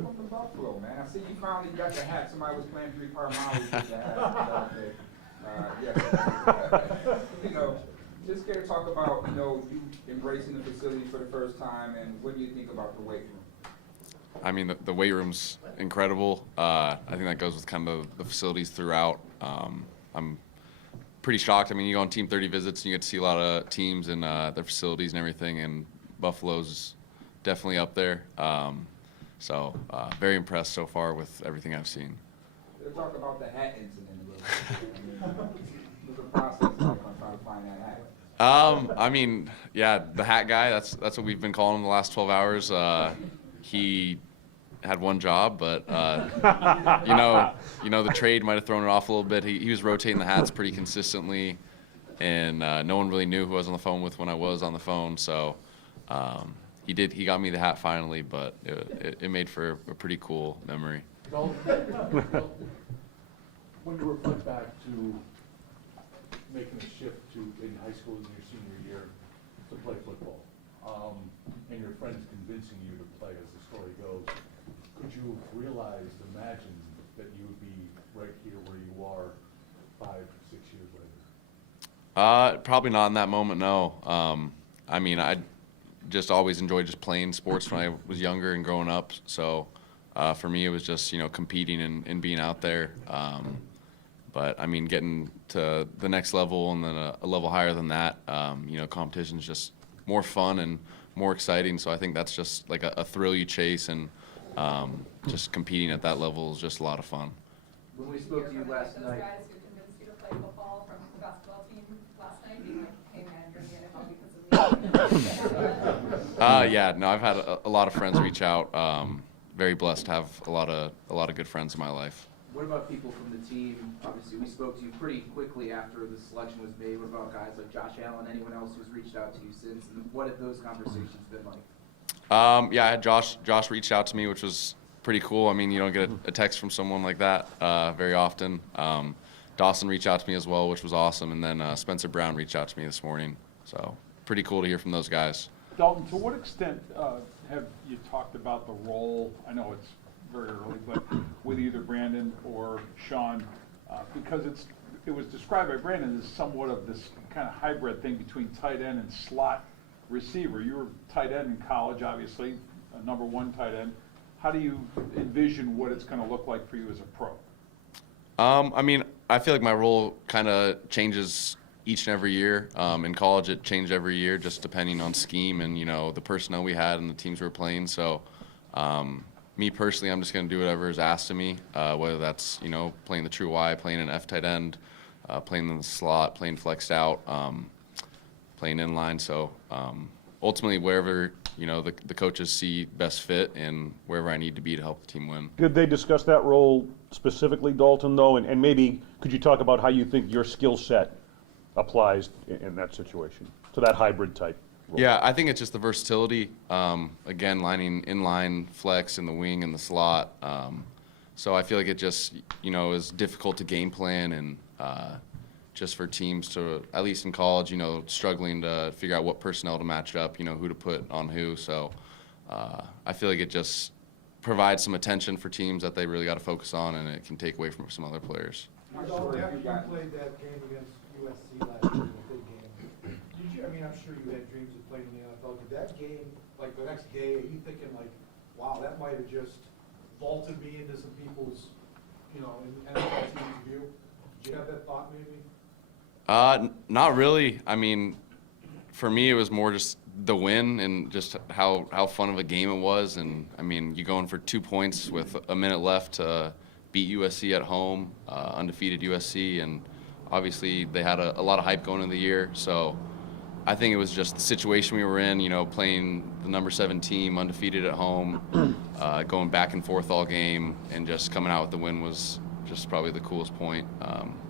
good. I'm from Buffalo, man. I see you finally got the hat. Somebody was playing 3-part miles with the hat. Yes. Just care to talk about, you embracing the facility for the first time, and what do you think about the weight room? I mean, the weight room's incredible. I think that goes with kind of the facilities throughout. I'm pretty shocked. I mean, you go on Team 30 visits, and you get to see a lot of teams and their facilities and everything, and Buffalo's definitely up there. So very impressed so far with everything I've seen. Let's talk about the hat incident a little bit. What's the process like on trying to find that hat? I mean, yeah, the hat guy, that's what we've been calling him the last 12 hours. He had one job, but the trade might have thrown it off a little bit. He was rotating the hats pretty consistently, and no one really knew who I was on the phone with when I was on the phone. So he got me the hat finally, but it made for a pretty cool memory. When you reflect back to making a shift in high school in your senior year to play football, and your friends convincing you to play as the story goes, could you have realized, imagined that you would be right here where you are 5, 6 years later? Probably not in that moment, no. I mean, I just always enjoyed just playing sports when I was younger and growing up. So for me, it was just, competing and being out there. But I mean, getting to the next level and then a level higher than that, competition is just more fun and more exciting. So I think that's just like a thrill you chase, and just competing at that level is just a lot of fun. When we spoke to you last those night, guys who convinced you to play football from the basketball team last night, being like, hey man, you're in the NFL because of me. Yeah, no, I've had a lot of friends reach out. Very blessed to have a lot of good friends in my life. what about people from the team? Obviously, we spoke to you pretty quickly after the selection was made. What about guys like Josh Allen, anyone else who's reached out to you since? And what have those conversations been like? Yeah, I had Josh reached out to me, which was pretty cool. I mean, you don't get a text from someone like that very often. Dawson reached out to me as well, which was awesome. And then Spencer Brown reached out to me this morning. So pretty cool to hear from those guys. Dalton, to what extent have you talked about the role? I know it's very early, but with either Brandon or Sean, because it was described by Brandon as somewhat of this kind of hybrid thing between tight end and slot receiver. You were tight end in college, obviously, a number one tight end. How do you envision what it's going to look like for you as a pro? I mean, I feel like my role kind of changes each and every year. In college, it changed every year, just depending on scheme and, the personnel we had and the teams we were playing. So, me personally, I'm just going to do whatever is asked of me, whether that's, playing the true Y, playing an F tight end, playing in the slot, playing flexed out, playing inline. So, ultimately, wherever, the coaches see best fit and wherever I need to be to help the team win. Did they discuss that role specifically, Dalton, though? And maybe could you talk about how you think your skill set applies in that situation, to that hybrid type role? Yeah, I think it's just the versatility. Again, lining inline, flex in the wing and the slot. So I feel like it just, is difficult to game plan and just for teams to, at least in college, struggling to figure out what personnel to match up, who to put on who. So I feel like it just provides some attention for teams that they really got to focus on, and it can take away from some other players. After you played that game against USC last year, the big game, I'm sure you had dreams of playing in the NFL. Did that game, like the next day, are you thinking like, wow, that might have just vaulted me into some people's, in NFL team's view? Did you have that thought maybe? Not really. I mean, for me, it was more just the win and just how fun of a game it was. And I mean, you going for 2 points with a minute left to beat USC at home, undefeated USC, and obviously they had a lot of hype going into the year. So I think it was just the situation we were in, playing the number 7 team, undefeated at home, going back and forth all game, and just coming out with the win was just probably the coolest point.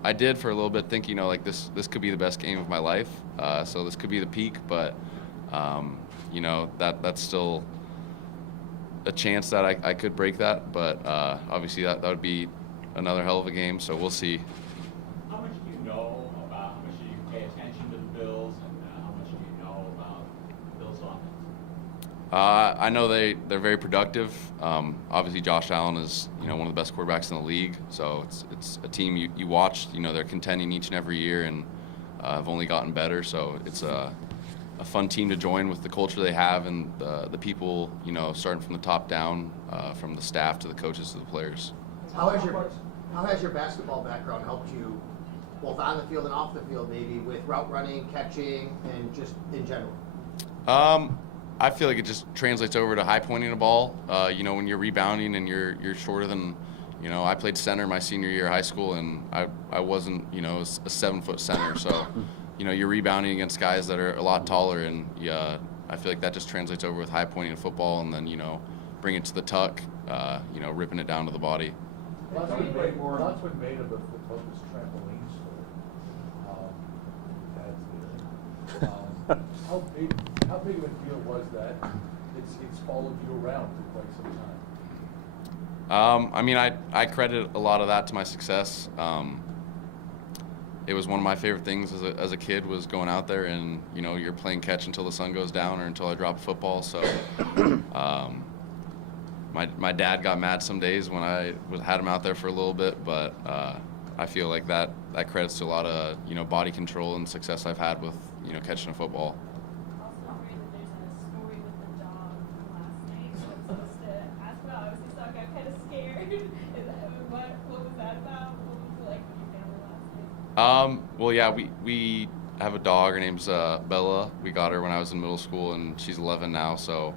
I did for a little bit think, this could be the best game of my life, so this could be the peak, but, that's still a chance that I could break that, but obviously that would be another hell of a game, so we'll see. How much do you know about, how much do you pay attention to the Bills, and how much do you know about the Bills' offense? I know they're very productive. Obviously, Josh Allen is one of the best quarterbacks in the league. So it's a team you watch. They're contending each and every year and have only gotten better. So it's a fun team to join with the culture they have and the people. Starting from the top down, from the staff to the coaches to the players. How has your basketball background helped you, both on the field and off the field, maybe with route running, catching, and just in general? I feel like it just translates over to high pointing a ball. When you're rebounding and you're shorter than, I played center my senior year of high school, and I wasn't, a 7-foot center. So, you're rebounding against guys that are a lot taller, and I feel like that just translates over with high pointing football, and then bring it to the tuck, ripping it down to the body. Lots been made of the focused trampolines for pads there. How big of a deal was that? It's followed you around for quite some time. I credit a lot of that to my success. It was one of my favorite things as a kid was going out there and you're playing catch until the sun goes down or until I drop a football. So my dad got mad some days when I had him out there for a little bit, but I feel like that credits to a lot of body control and success I've had with catching a football. Also heard that there's a story with the dog from last night. So I'm supposed to ask about. Obviously, so I got kind of scared. What was that about? What was it like with your family last night? Well, yeah, we have a dog. Her name's Bella. We got her when I was in middle school, and she's 11 now. So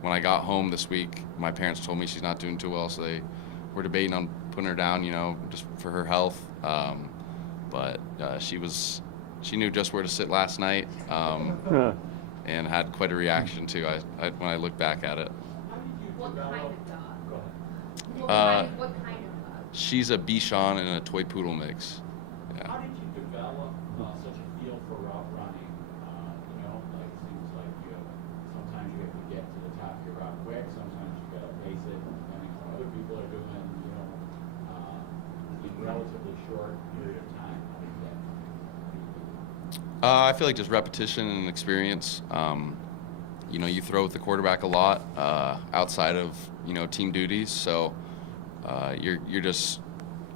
when I got home this week, my parents told me she's not doing too well, so they were debating on putting her down, just for her health. But she knew just where to sit last night, and had quite a reaction too. When I look back at it. What kind of dog? What kind of dog? She's a Bichon and a toy poodle mix. Yeah. How did you develop such a feel for route running? It seems like sometimes you have to get to the top of your route quick, sometimes you got to pace it, depending on what other people are doing, in relatively short period of time. How did that? I feel like just repetition and experience. You throw with the quarterback a lot outside of team duties, so you're just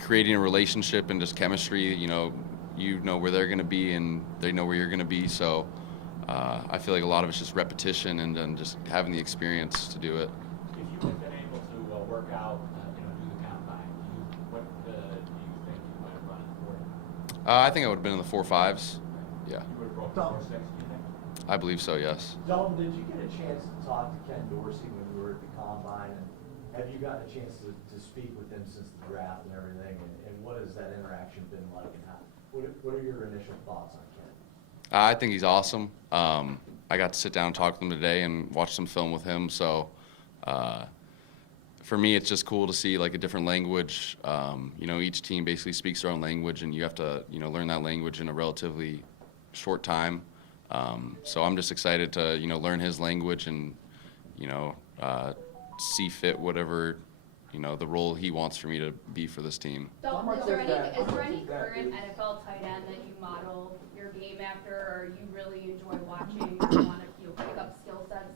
creating a relationship and just chemistry. You know where they're going to be and they know where you're going to be. So I feel like a lot of it's just repetition and then just having the experience to do it. If you had been able to work out, do the combine, what do you think you might have run in 40? I think I would have been in the 4.5s. Yeah, You would have broken 4.6, do you think? I believe so. Yes. Dalton, did you get a chance to talk to Ken Dorsey when you were at the combine? And have you gotten a chance to speak with him since the draft and everything? And what has that interaction been like? And what are your initial thoughts on Ken? I think he's awesome. I got to sit down and talk to him today and watch some film with him. So for me, it's just cool to see like a different language. Each team basically speaks their own language, and you have to learn that language in a relatively short time. So I'm just excited to learn his language and see fit whatever the role he wants for me to be for this team. Dalton, is there any current NFL tight end that you model your game after, or you really enjoy watching, or want to pick up skill sets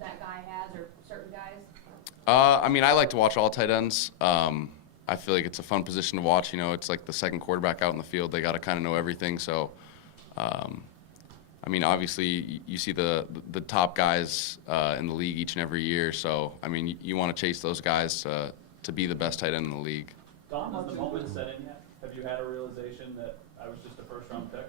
that guy has, or certain guys? I like to watch all tight ends. I feel like it's a fun position to watch. It's like the second quarterback out in the field. They got to kind of know everything. So, obviously you see the top guys in the league each and every year. So, you want to chase those guys to be the best tight end in the league. Don, has the moment set in yet? Have you had a realization that I was just a first-round pick?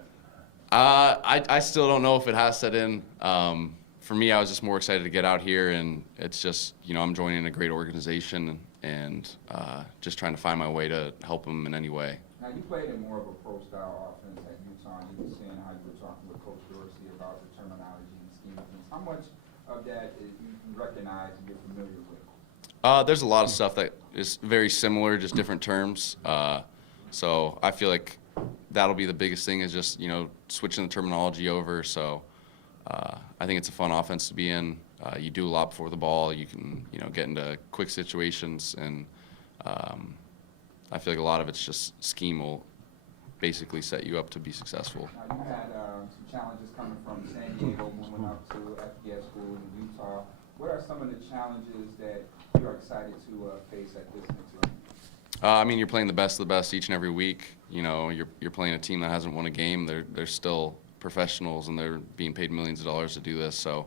I still don't know if it has set in. For me, I was just more excited to get out here, and it's just, I'm joining a great organization and just trying to find my way to help them in any way. Now, you played in more of a pro-style offense at Utah, and you were saying how you were talking with Coach Dorsey about the terminology and scheme of things. How much of that you recognize and you're familiar with? There's a lot of stuff that is very similar, just different terms. So I feel like that'll be the biggest thing is just, switching the terminology over. So I think it's a fun offense to be in. You do a lot before the ball. You can, get into quick situations, and I feel like a lot of it's just scheme will basically set you up to be successful. Now, you had some challenges coming from San Diego, moving up to FBS school in Utah. What are some of the challenges that you are excited to face at this next level? I mean, you're playing the best of the best each and every week. You know, you're playing a team that hasn't won a game. They're still professionals, and they're being paid millions of dollars to do this. So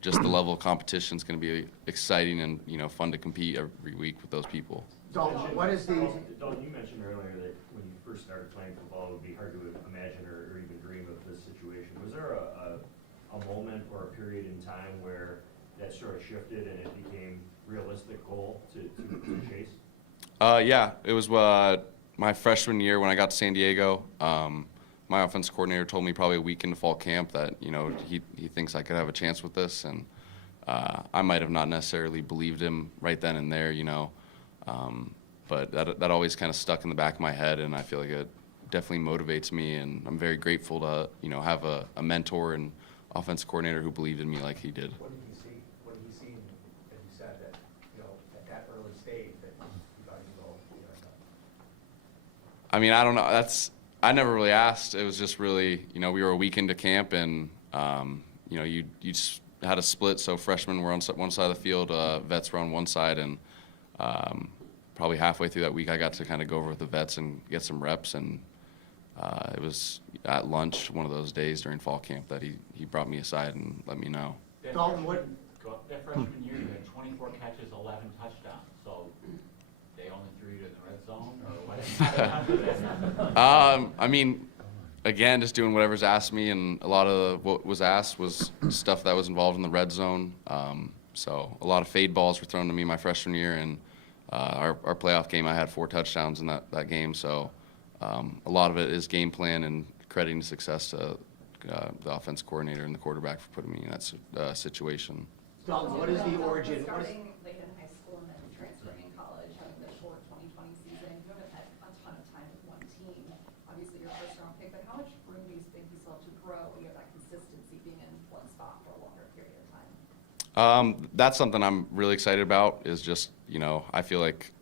just the level of competition is going to be exciting and, you know, fun to compete every week with those people. Dalton, what is the, Dalton, you mentioned earlier that when you first started playing football, it would be hard to imagine or even dream of this situation. Was there a moment or a period in time where that sort of shifted and it became realistic goal to chase? Yeah, it was my freshman year when I got to San Diego. My offensive coordinator told me probably a week into fall camp that, you know, he thinks I could have a chance with this, and I might have not necessarily believed him right then and there, you know, but that always kind of stuck in the back of my head, and I feel like it definitely motivates me, and I'm very grateful to, you know, have a mentor and offensive coordinator who believed in me like he did. what did he see? What did he see, as you said, that, you know, at that early stage that you thought you go, you know, I mean, I don't know. I never really asked. It was just really, you know, we were a week into camp, and you know, you just had a split. So freshmen were on one side of the field, vets were on one side, and probably halfway through that week, I got to kind of go over with the vets and get some reps. And it was at lunch one of those days during fall camp that he brought me aside and let me know. Dalton, what? That freshman year, you had 24 catches, 11 touchdowns, so they only threw you to the red zone, or what? I mean, again, just doing whatever's asked me, and a lot of what was asked was stuff that was involved in the red zone. So a lot of fade balls were thrown to me my freshman year, and our playoff game, I had 4 touchdowns in that game. So a lot of it is game plan and crediting success to the offense coordinator and the quarterback for putting me in that situation. Dalton, what is the origin? What is, Starting like in high school and then transferring in college, having the short 2020 season, you haven't had a ton of time with one team. Obviously, your first round pick, but how much room do you think you still have to grow when you have that consistency being in one spot for a longer period of time? That's something I'm really excited about, is just, you know, I feel like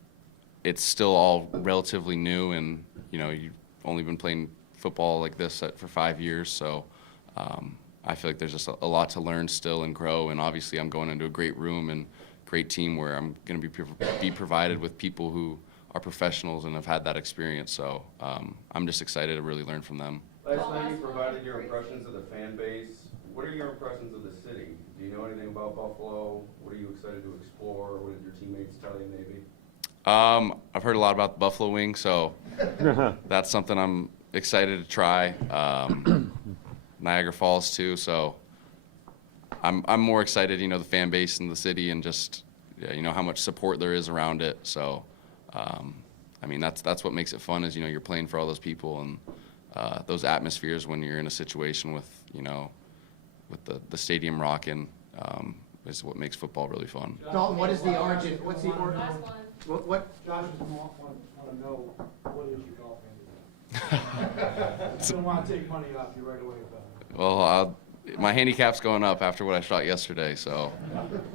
it's still all relatively new, and, you know, you've only been playing football like this for 5 years. So I feel like there's just a lot to learn still and grow. And obviously I'm going into a great room and great team where I'm going to be provided with people who are professionals and have had that experience. So I'm just excited to really learn from them. Last night you provided your impressions of the fan base. What are your impressions of the city? Do you know anything about Buffalo? What are you excited to explore? What did your teammates tell you maybe? I've heard a lot about the Buffalo Wing, so that's something I'm excited to try. Niagara Falls too, so I'm more excited, you know, the fan base in the city and just, you know, how much support there is around it. So I mean, that's what makes it fun, is, you know, you're playing for all those people, and those atmospheres when you're in a situation with, you know, with the stadium rocking, is what makes football really fun. Dalton, what is the origin? What's the origin? Last one. What? Josh doesn't want to know, what is your golf handicap? I don't want to take money off you right away, but. Well, my handicap's going up after what I shot yesterday, so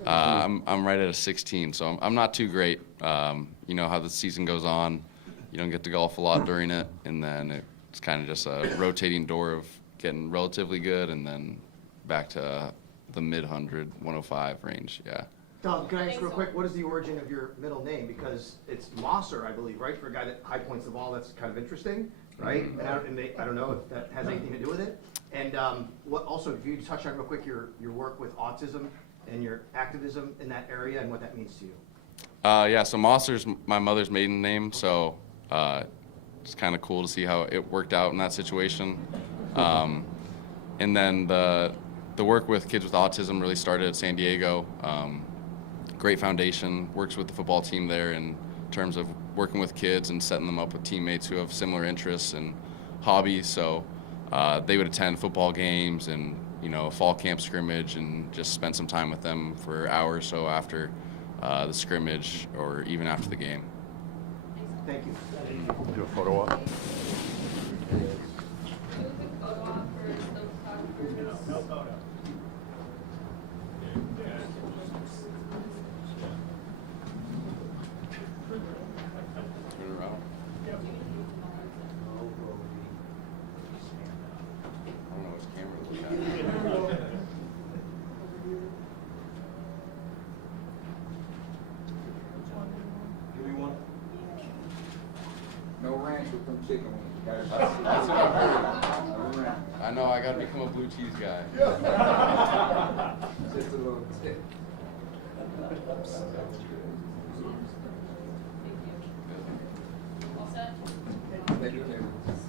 I'm right at a 16, so I'm not too great. You know how the season goes on, you don't get to golf a lot during it, and then it's kind of just a rotating door of getting relatively good, and then back to the mid-100, 105 range, yeah. Dalton, can I ask real quick, what is the origin of your middle name? Because it's Mosser, I believe, right? For a guy that high points the ball, that's kind of interesting, right? And I don't know if that has anything to do with it. And what also, if you touch on real quick your work with autism and your activism in that area and what that means to you. Yeah, so Mosser's my mother's maiden name, so it's kind of cool to see how it worked out in that situation. And then the work with kids with autism really started at San Diego. Great foundation, works with the football team there in terms of working with kids and setting them up with teammates who have similar interests and hobbies. So they would attend football games and, you know, fall camp scrimmage, and just spend some time with them for an hour or so after the scrimmage or even after the game. Thank you. Do a photo op. No photo. Turn around. I don't know which camera to look at. chicken wings. That's what I've heard. I know, I gotta become a blue cheese guy. Just a little tip. All set? Thank you, Kevin.